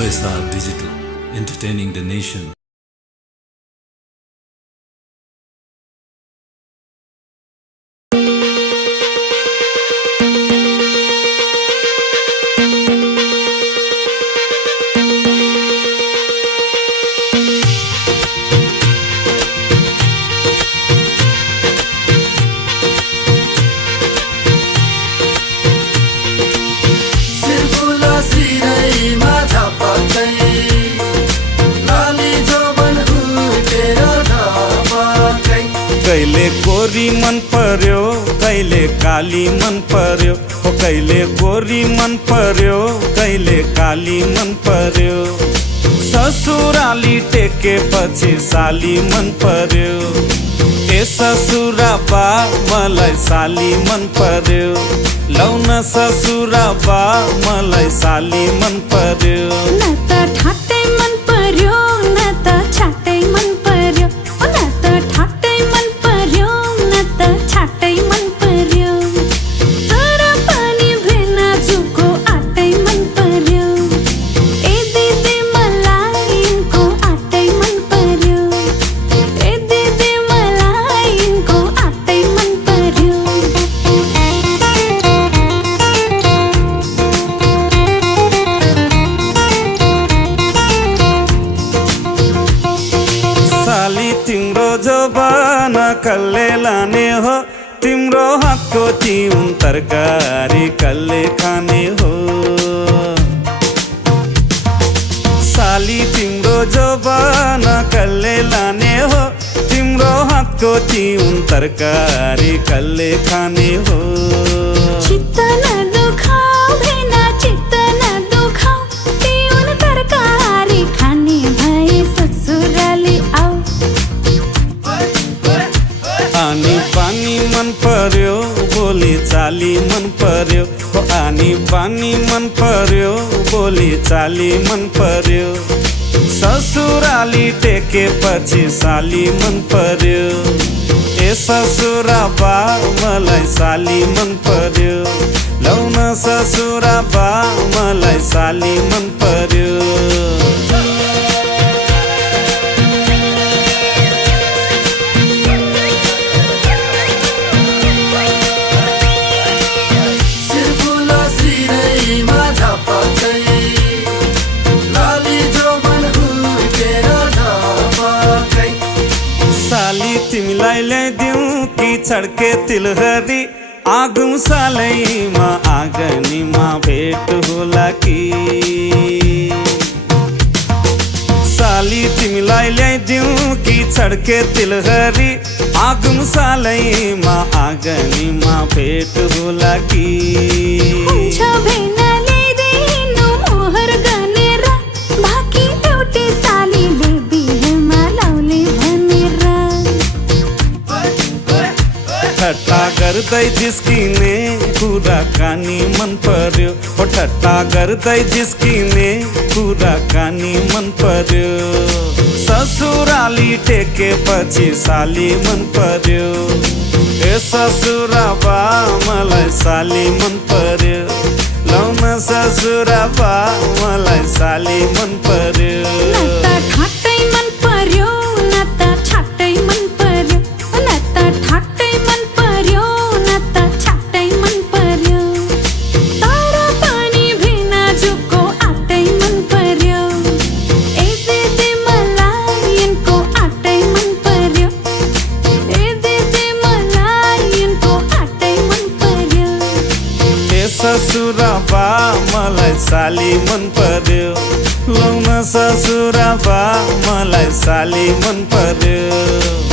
OSR Digital, entertaining the nation. कहिले गोरी मन पर्यो कहिले काली मन पर्यो हो कहिले गोरी मन पर्यो कहिले काली मन पर्यो ससुराली टेके पछि साली मन पर्यो ए ससुरा बा मलाई साली मन पर्यो लौन ससुरा बा मलाई साली मन पर्यो न त ठाट्टै मन पर्यो न त छाट्टै मन पर्यो न त ठाट्टै मन पर्यो न त छाट्टै मन पर्यो तर पनि भेना जुको आटै मन पर्यो ए दिदी मलाई यिनको आटै मन पर्यो ए दिदी मलाई यिनको आटै मन पर्यो साली तिम्रो जबाना कल्ले लाने हो तिम्रो हातको तिउन तरकारी कल्ले खाने हो साली तिम्रो जबाना कल्ले लाने हो तिम्रो हातको तिउन तरकारी कल्ले खाने हो चित्त न दुखाऊ भेना चित्त न दुखाऊ तिउन तरकारी खाने भए ससुराली आऊ आनी पानी मन पर्यो बोली चाली मन पर्यो हो आनी पानी मन पर्यो बोली चाली मन पर्यो ससुराली टेके पछि साली मन पर्यो ए ससुरा बा मलाई साली मन पर्यो लौन ससुरा बा मलाई साली मन पर्यो साली तिमीलाई ल्याइदिउँ कि छड्के तिलहरी आगौँ सालैमा आँगनीमा भेट होला कि साली तिमीलाई ल्याइदिउँ कि छड्के तिलहरी आगौँ सालैमा आँगनीमा भेट होला कि हुन्छ भेना ल्याइदिनु मोहर गनेर बाँकी एउटी सालीले बिहेमा लाउले भनेर ठट्टा गर्दै जिस्किने कुराकानी मन पर्यो हो ठट्टा गर्दै जिस्किने कुराकानी मन पर्यो ससुराली टेके पछि साली मन पर्यो ए ससुरा बा मलाई साली मन पर्यो लौन ससुरा बा मलाई साली मन पर्यो न त ठाट्टै मन पर्यो न त छाट्टै मन पर्यो न त ठाट्टै मन पर्यो न त छाट्टै मन पर्यो तर पनि भेना जुको आटै मन पर्यो ए दिदी मलाई यिनको आटै मन पर्यो ए दिदी मलाई यिनको आटै मन पर्यो ए ससुरा बा मलाई साली मन पर्यो लौन ससुरा बा मलाई साली मन पर्यो